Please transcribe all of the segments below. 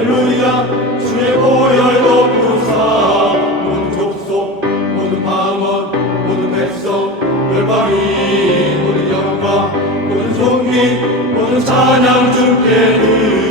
주님의 보혈 높은 사 모든 족속 모든 방언 모든 백성 열방인 모든 영광 모든 종기 모든 찬양 주께 드리네.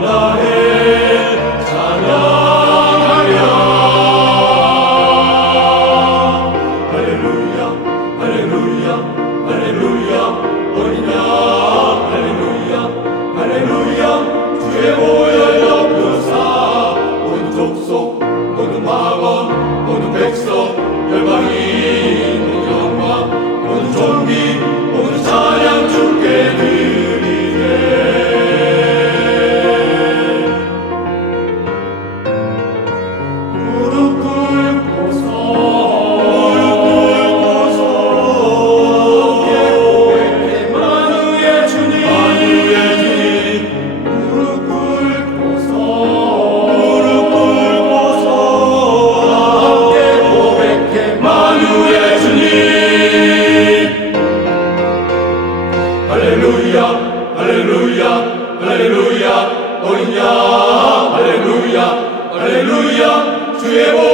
Lord. 할렐루야 할렐루야 할렐루야. 어린 양 할렐루야 할렐루야. 주의 덮으사